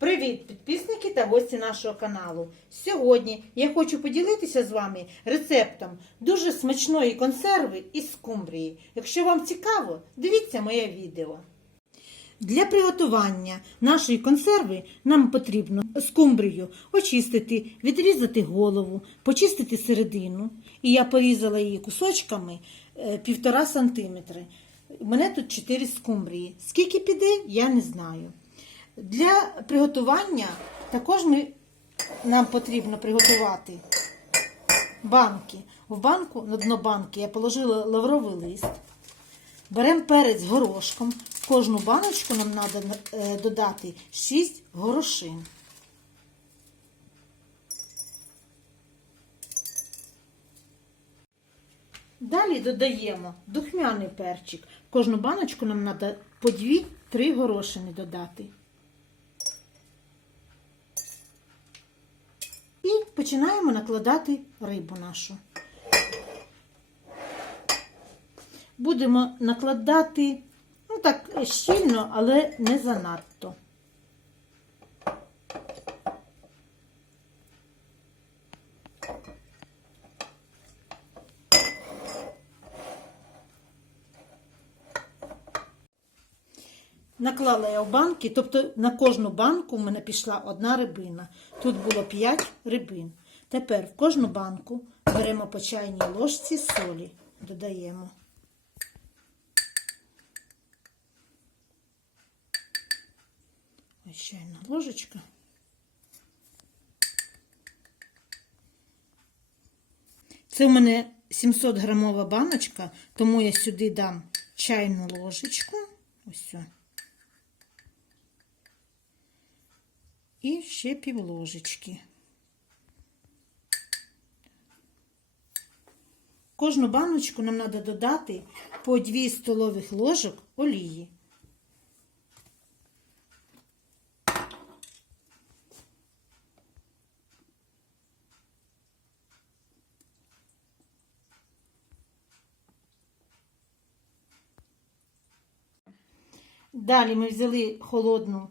Привіт, підписники та гості нашого каналу. Сьогодні я хочу поділитися з вами рецептом дуже смачної консерви із скумбрії. Якщо вам цікаво, дивіться моє відео. Для приготування нашої консерви нам потрібно скумбрію очистити, відрізати голову, почистити середину. І я порізала її кусочками е, півтора сантиметри. У мене тут 4 скумбрії. Скільки піде, я не знаю. Для приготування також ми, нам потрібно приготувати банки. В банку, на дно банки я положила лавровий лист. Беремо перець горошком. В кожну баночку нам треба додати 6 горошин. Далі додаємо духмяний перчик. В кожну баночку нам треба по 2-3 горошини додати. І починаємо накладати рибу нашу. Будемо накладати, ну так, щільно, але не занадто. Наклала я в банки, тобто на кожну банку в мене пішла одна рибина. Тут було 5 рибин. Тепер в кожну банку беремо по чайній ложці солі, додаємо. Ось чайна ложечка. Це в мене 700 грамова баночка, тому я сюди дам чайну ложечку. Ось. І ще пів ложечки. Кожну баночку нам треба додати по 2 столових ложок олії. Далі ми взяли холодну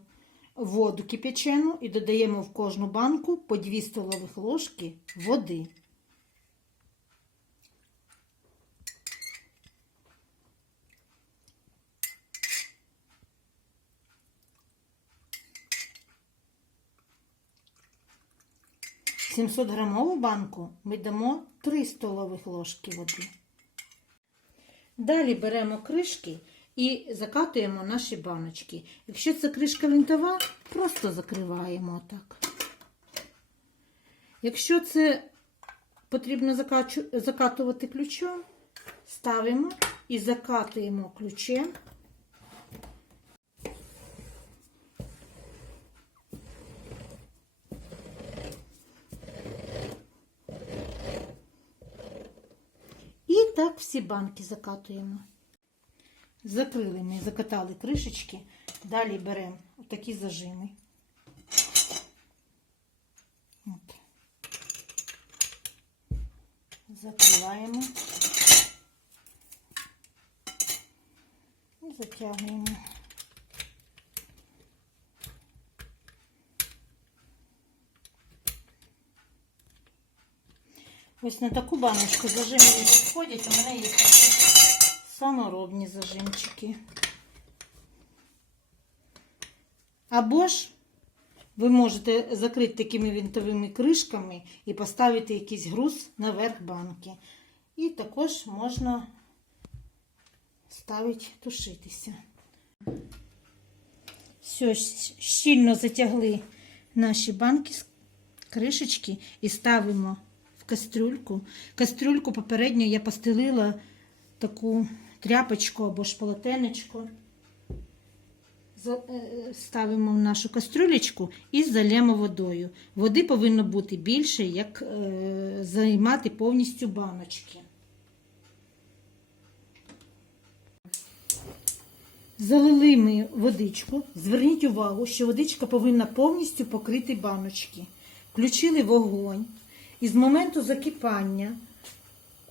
воду кип'ячену і додаємо в кожну банку по 2 столових ложки води. В 700 грамову банку ми дамо 3 столових ложки води. Далі беремо кришки і закатуємо наші баночки. Якщо це кришка винтова, просто закриваємо так. Якщо це потрібно закатувати ключом, ставимо і закатуємо ключем. І так всі банки закатуємо. Закрили ми, закатали кришечки. Далі беремо такі зажими. От. Закриваємо і затягуємо. Ось на таку баночку зажими не підходять. У мене є саморобні зажимчики. Або ж ви можете закрити такими вінтовими кришками і поставити якийсь груз наверх банки. І також можна ставити тушитися. Все, щільно затягли наші банки з кришечки і ставимо в кастрюльку. Кастрюльку попередньо я постелила таку тряпочку або ж полотенечко. Е, Ставимо в нашу кастрюлечку і залємо водою. Води повинно бути більше, як е, займати повністю баночки. Залили ми водичку. Зверніть увагу, що водичка повинна повністю покрити баночки. Включили вогонь. І з моменту закипання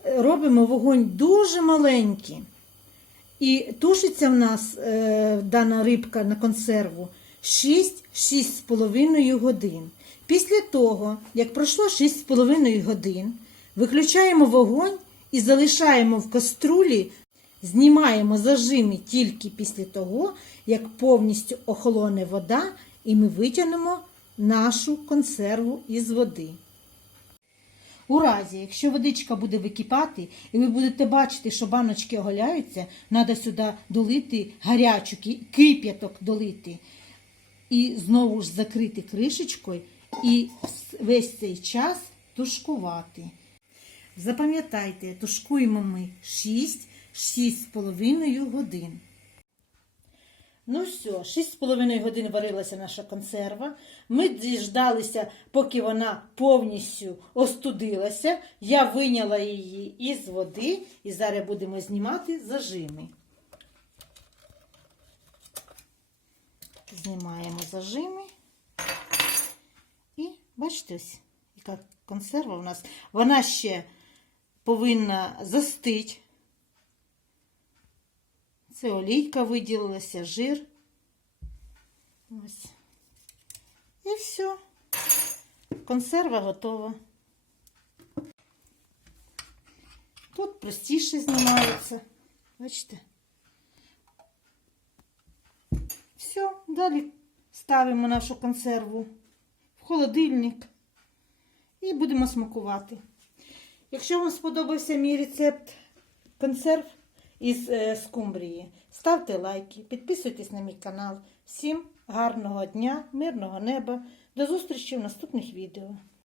е, робимо вогонь дуже маленький. І тушиться в нас е, дана рибка на консерву 6-6,5 годин. Після того, як пройшло 6,5 годин, виключаємо вогонь і залишаємо в каструлі, знімаємо зажими тільки після того, як повністю охолоне вода, і ми витягнемо нашу консерву із води. У разі, якщо водичка буде википати, і ви будете бачити, що баночки оголяються, треба сюди долити гарячу кип'яток долити. І знову ж закрити кришечкою і весь цей час тушкувати. Запам'ятайте, тушкуємо ми 6-6,5 годин. Ну все, 6,5 годин варилася наша консерва. Ми діждалися, поки вона повністю остудилася. Я виняла її із води і зараз будемо знімати зажими. Знімаємо зажими. І бачите, ось, яка консерва у нас. Вона ще повинна застити. Це олійка виділилася, жир. Ось. І все. Консерва готова. Тут простіше знімається. Бачите? Все, далі ставимо нашу консерву в холодильник і будемо смакувати. Якщо вам сподобався мій рецепт консерв із е, скумбрії, ставте лайки, підписуйтесь на мій канал. Всім гарного дня, мирного неба. До зустрічі в наступних відео.